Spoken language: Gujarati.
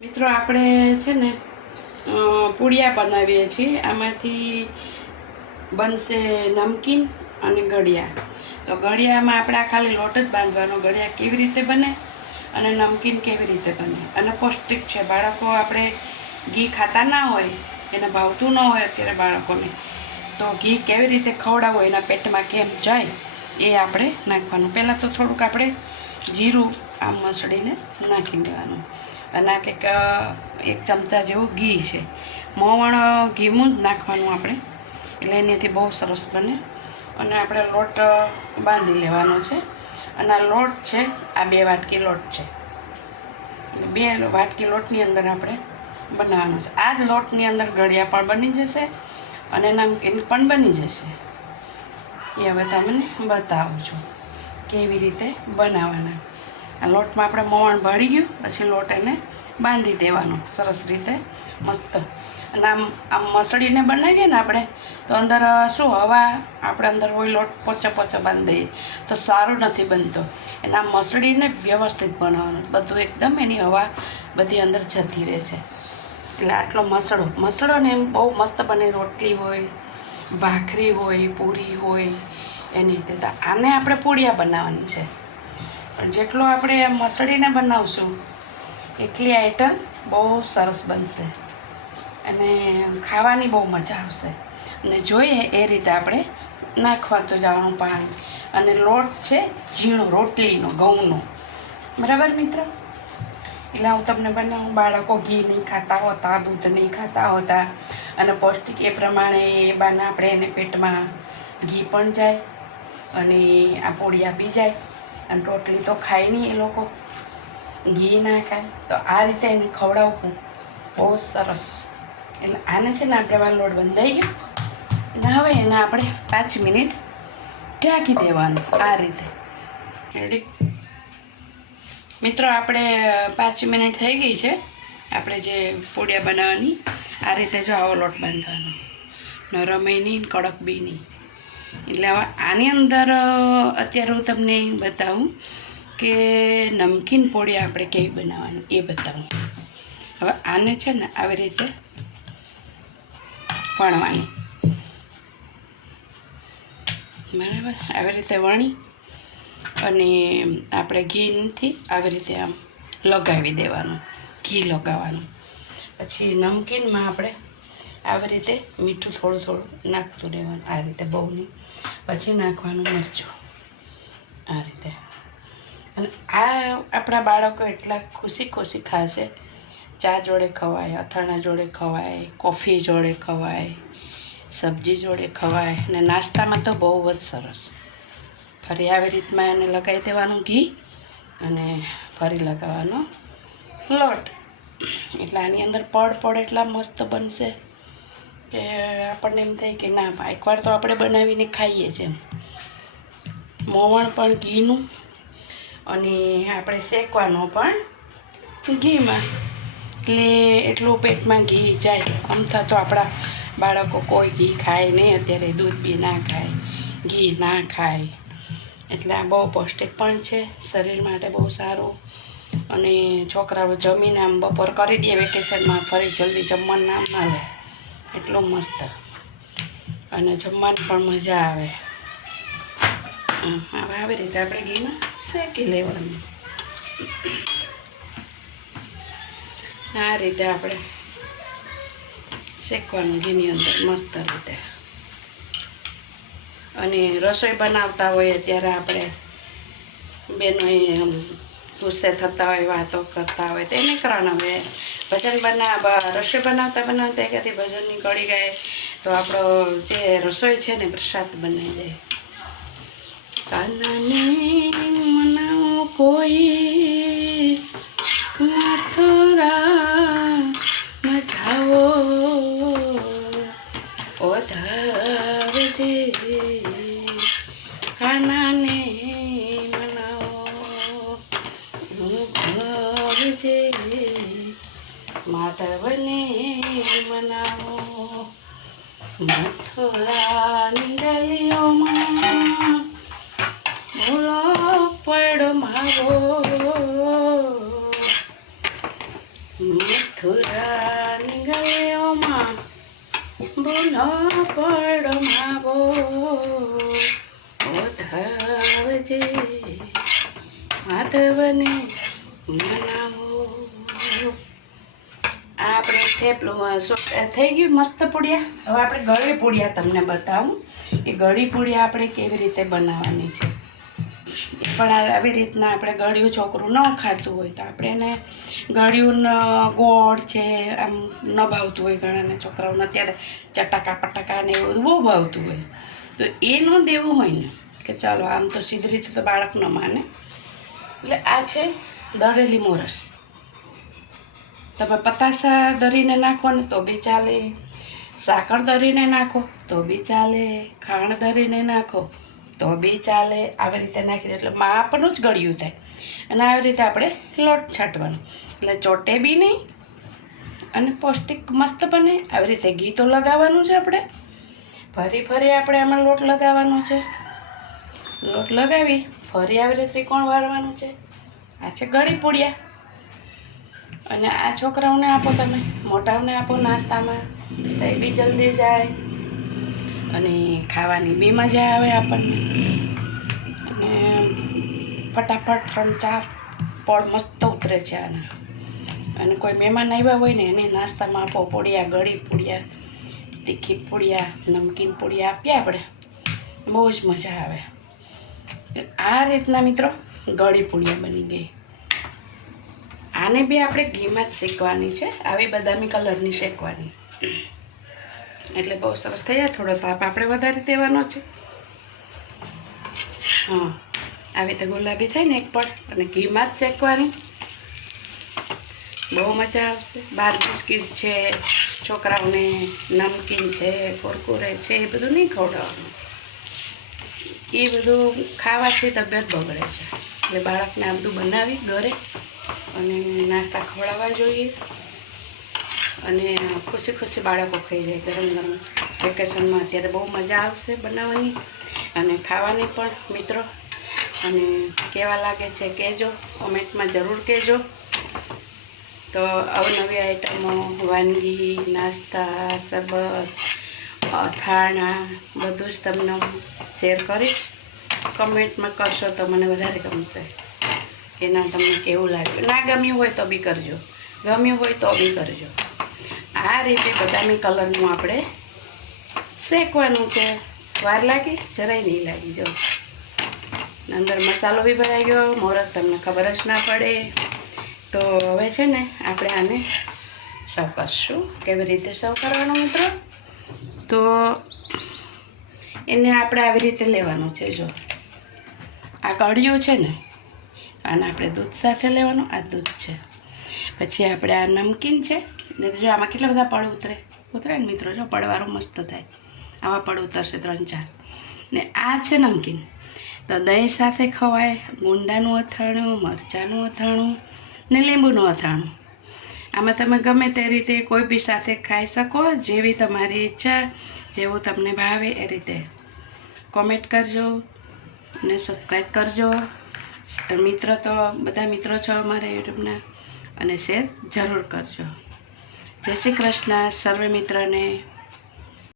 મિત્રો આપણે છે ને પૂડિયા બનાવીએ છીએ. આમાંથી બનશે નમકીન અને ગળ્યા. તો ગળ્યામાં આપણે આ ખાલી લોટ જ બાંધવાનો. ગળ્યા કેવી રીતે બને અને નમકીન કેવી રીતે બને અને પૌષ્ટિક છે. બાળકો આપણે ઘી ખાતા ના હોય, એને ભાવતું ન હોય અત્યારે બાળકોને, તો ઘી કેવી રીતે ખવડાવવું, એના પેટમાં કેમ જાય એ આપણે નાખવાનું. પહેલાં તો થોડુંક આપણે જીરું આમ મસળીને નાખી દેવાનું. અને આ કંઈક 1 ચમચા જેવું ઘી છે. મોવણ ઘીનું જ નાખવાનું આપણે, એટલે એનાથી બહુ સરસ બને. અને આપણે લોટ બાંધી લેવાનો છે. અને આ લોટ છે, આ 2 વાટકી લોટ છે. એટલે 2 વાટકી લોટની અંદર આપણે બનાવવાનું છે. આ જ લોટની અંદર ગળ્યા પણ બની જશે અને નમકીન પણ બની જશે. એ હવે તમને બતાવું છું કેવી રીતે બનાવવાના. આ લોટમાં આપણે મોવણ ભળી ગયું, પછી લોટ એને બાંધી દેવાનો સરસ રીતે મસ્ત. અને આમ મસળીને બનાવીએ ને આપણે, તો અંદર શું હવા આપણે અંદર હોય લોટ પોચો બાંધી દઈએ તો સારું નથી બનતો. એને આમ મસળીને વ્યવસ્થિત બનાવવાનું, બધું એકદમ એની હવા બધી અંદર જતી રહે છે. એટલે આટલો મસળો ને એમ બહુ મસ્ત બને. રોટલી હોય, ભાખરી હોય, પૂરી હોય, એની રીતે. તો આને આપણે પૂડિયા બનાવવાની છે. પણ જેટલો આપણે મસળીને બનાવશું એટલી આઈટમ બહુ સરસ બનશે અને ખાવાની બહુ મજા આવશે. અને જોઈએ એ રીતે આપણે નાખવાતું જવાનું પાણી. અને લોટ છે ઝીણો રોટલીનો, ઘઉંનો. બરાબર મિત્રો? એટલે હું તમને બનાવું. બાળકો ઘી નહીં ખાતા હોતા, દૂધ નહીં ખાતા હોતા, અને પૌષ્ટિક એ પ્રમાણે એ બાને આપણે એને પેટમાં ઘી પણ જાય અને આ પૂડિયા બી જાય. અને રોટલી તો ખાય નહીં એ લોકો, ઘી ના ખાય. તો આ રીતે એને ખવડાવવું બહુ સરસ. એટલે આને છે ને આપણે લોટ બંધાઈ ગયો અને હવે એને આપણે 5 મિનિટ ઢાંકી દેવાનું. આ રીતે રેડી મિત્રો? આપણે 5 મિનિટ થઈ ગઈ છે. આપણે જે પૂડિયા બનાવવાની આ રીતે જો આવો લોટ બાંધવાનો, નરમય નહીં, કડક બી નહીં. એટલે હવે આની અંદર અત્યારે હું તમને બતાવું કે નમકીન પૂડિયા આપણે કેવી બનાવવાની એ બતાવું. હવે આને છે ને આવી રીતે વણવાની, બરાબર? આવી રીતે વણી અને આપણે ઘીથી આવી રીતે આમ લગાવી દેવાનું, ઘી લગાવવાનું. પછી નમકીનમાં આપણે આવી રીતે મીઠું થોડું નાખતું રહેવાનું, આ રીતે, બહુ નહીં. પછી નાખવાનું મરચું, આ રીતે. અને આ આપણા બાળકો એટલા ખુશી ખાશે. ચા જોડે ખવાય, અથાણા જોડે ખવાય, કોફી જોડે ખવાય, સબ્જી જોડે ખવાય. અને નાસ્તામાં તો બહુ જ સરસ. ફરી આવી રીતમાં એને લગાવી દેવાનું ઘી અને ફરી લગાવવાનો લોટ. એટલે આની અંદર પડ એટલા મસ્ત બનશે કે આપણને એમ થાય કે ના, એકવાર તો આપણે બનાવીને ખાઈએ છીએ. મોવણ પણ ઘીનું અને આપણે શેકવાનો પણ ઘીમાં. એટલે એટલું પેટમાં ઘી જાય. આમથા તો આપણા બાળકો કોઈ ઘી ખાય નહીં અત્યારે, દૂધ બી ના ખાય, ઘી ના ખાય. એટલે આ બહુ પૌષ્ટિક પણ છે, શરીર માટે બહુ સારું. અને છોકરાઓ જમીને આમ બપોર કરી દે વેકેશનમાં, ફરી જલ્દી જમવાનું નામ ના લે, એટલું મસ્ત. અને જમવાની પણ મજા આવે. હવે આવી રીતે આપણે ઘીમાં શેકી લેવાનું. આ રીતે આપણે શેકવાનું ઘીની અંદર મસ્ત રીતે. અને રસોઈ બનાવતા હોઈએ ત્યારે આપણે બેનોએ ગુસ્સે થતા હોય, વાતો કરતા હોય, તો એને કરવાના હવે રસોઈ બનાવતા ક્યાંથી ભજનની કળી ગાય તો આપણો જે રસોઈ છે ને પ્રસાદ બની જાય. કાનાને મનાવો કોઈ મથુરા મજાવો ઓધારજે, કાનાને મનાવો ઓધારજે, માધવને મનાવો મથુરાની ગલીઓમાં ભૂલો પડો મારો. મથુરાની ગલીઓમાં બોલો પડો માવો ધાવજે માધવને મનાવો. આ આપણે થેપલું થઈ ગયું મસ્ત પૂડિયા. હવે આપણે ગળી પૂડિયા તમને બતાવું કે ગળી પૂડિયા આપણે કેવી રીતે બનાવવાની છે. પણ આવી રીતના આપણે ગળ્યું છોકરું ન ખાતું હોય તો આપણે એને ગળ્યું ગોળ છે આમ ન ભાવતું હોય. ઘણાને છોકરાઓને અત્યારે ચટાકા પટાકા ને એવું બધું બહુ ભાવતું હોય તો એ ન દેવું હોય ને કે ચાલો આમ તો સીધી રીતે તો બાળક ન માને. એટલે આ છે દળેલી મોરસ. તમે પતાસા દળીને નાખો ને તો બી ચાલે, સાકર દળીને નાખો તો બી ચાલે, ખાંડ દળીને નાખો તો બી ચાલે. આવી રીતે નાખી દે એટલે માપનું જ ગળ્યું થાય. અને આવી રીતે આપણે લોટ છાંટવાનો એટલે ચોટે બી નહીં અને પૌષ્ટિક મસ્ત બને. આવી રીતે ઘી તો લગાવવાનું છે આપણે. ફરી ફરી આપણે આમાં લોટ લગાવવાનો છે. લોટ લગાવી ફરી આવી રીતે ત્રિકોણ વાળવાનું છે. આ છે ગળી પૂડિયા. અને આ છોકરાઓને આપો, તમે મોટાઓને આપો નાસ્તામાં તો એ બી જલ્દી જાય અને ખાવાની બી મજા આવે આપણને. અને ફટાફટ 3-4 પળ મસ્ત ઉતરે છે આના. અને કોઈ મહેમાન આવ્યા હોય ને એને નાસ્તામાં આપો. પૂડિયા, ગળી પૂડિયા, તીખી પૂડિયા, નમકીન પૂડિયા આપીએ આપણે, બહુ જ મજા આવે. આ રીતના મિત્રો ગળી પૂડિયા બની ગઈ. આને બી આપણે ઘીમાં જ શેકવાની છે. આવી બદામી કલરની શેકવાની એટલે બહુ સરસ થઈ જાય. થોડો તાપ આપણે વધારી દેવાનો છે. હા, આવી રીતે ગુલાબી થાય ને એક પળ અને ઘીમાં જ શેકવાની. બહુ મજા આવશે. બાર બિસ્કીટ છે, છોકરાઓને નમકીન છે, કુરકુરે છે, એ બધું નહીં ખવડાવવાનું. એ બધું ખાવાથી તબિયત બગડે છે. એટલે બાળકને આ બધું બનાવી ઘરે અને નાસ્તા ખવડાવવા જોઈએ. અને ખુશી ખુશી બાળકો ખાઈ જાય ગરમ ગરમ. વેકેશનમાં અત્યારે બહુ મજા આવશે બનાવવાની અને ખાવાની પણ મિત્રો. અને કેવા લાગે છે કહેજો, કોમેન્ટમાં જરૂર કહેજો. તો અવનવી આઈટમો, વાનગી, નાસ્તા, શરબત, અથાણા બધું જ તમને શેર કરીશ. કમેન્ટમાં કરશો તો મને વધારે ગમશે કે ના તમને કેવું લાગ્યું. ના ગમ્યું હોય તો બી કરજો, ગમ્યું હોય તો બી કરજો. આ રીતે બદામી કલરનું આપણે શેકવાનું છે. વાર લાગી? જરાય નહીં લાગી. જો અંદર મસાલો બી ભરાઈ ગયો, મોરસ તમને ખબર જ ના પડે. તો હવે છે ને આપણે આને સર્વ કરશું. કેવી રીતે સર્વ કરવાનું મિત્રો? તો એને આપણે આવી રીતે લેવાનું છે. જો આ કળિયું છે ને આને આપણે દૂધ સાથે લેવાનું. આ દૂધ છે. પછી આપણે આ નમકીન છે ને. જો આમાં કેટલા બધા પડ ઉતરે ને મિત્રો. જો પડવાળું મસ્ત થાય. આવા પડ ઉતરશે 3-4. ને આ છે નમકીન. તો દહીં સાથે ખવાય, ગુંદાનું અથાણું, મરચાંનું અથાણું ને લીંબુનું અથાણું. આમાં તમે ગમે તે રીતે કોઈ બી સાથે ખાઈ શકો, જેવી તમારી ઈચ્છા, જેવું તમને ભાવે એ રીતે. કોમેન્ટ કરજો ને સબસ્ક્રાઈબ કરજો. મિત્ર તો બધા મિત્રો છો અમારા યુટ્યુબના, અને શેર જરૂર કરજો. જય શ્રી કૃષ્ણ સર્વે મિત્રને.